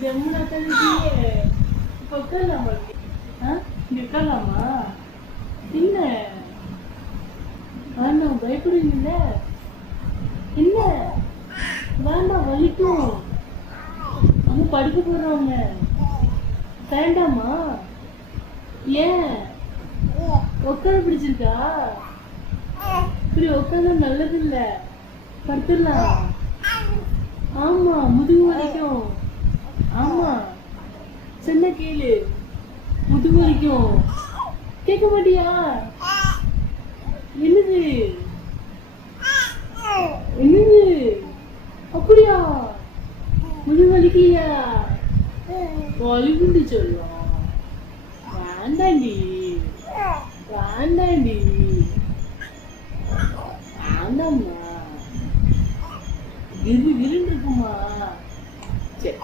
ஜமுனா தள்ளிட்டியே. இப்போ உட்காரலாமா? இங்க உட்காரலாமா? என்ன வேண்டாம், பயப்படுவீங்கல்ல? என்ன வேண்டாம், வலிக்கும். அம்மா படுக்க போடுறவங்க. வேண்டாமா? ஏன் உட்கார பிடிச்சிருக்கா? இப்படி உட்காந்தா நல்லது இல்ல. படுத்துடலாம். ஆமா, முதுகு வரைக்கும். ஆமா, சொன்ன கேளு. முதுகு வரைக்கும். கேட்க மாட்டியா? என்னது என்னது? அப்படியா? முதுகு வலிக்கலையா? வலிக்குண்டு சொல்லும். வேண்டாண்டி, வேண்டாண்டி, வேண்டாம்மா. கிரு கிருன்னு இருக்குமா? சரி,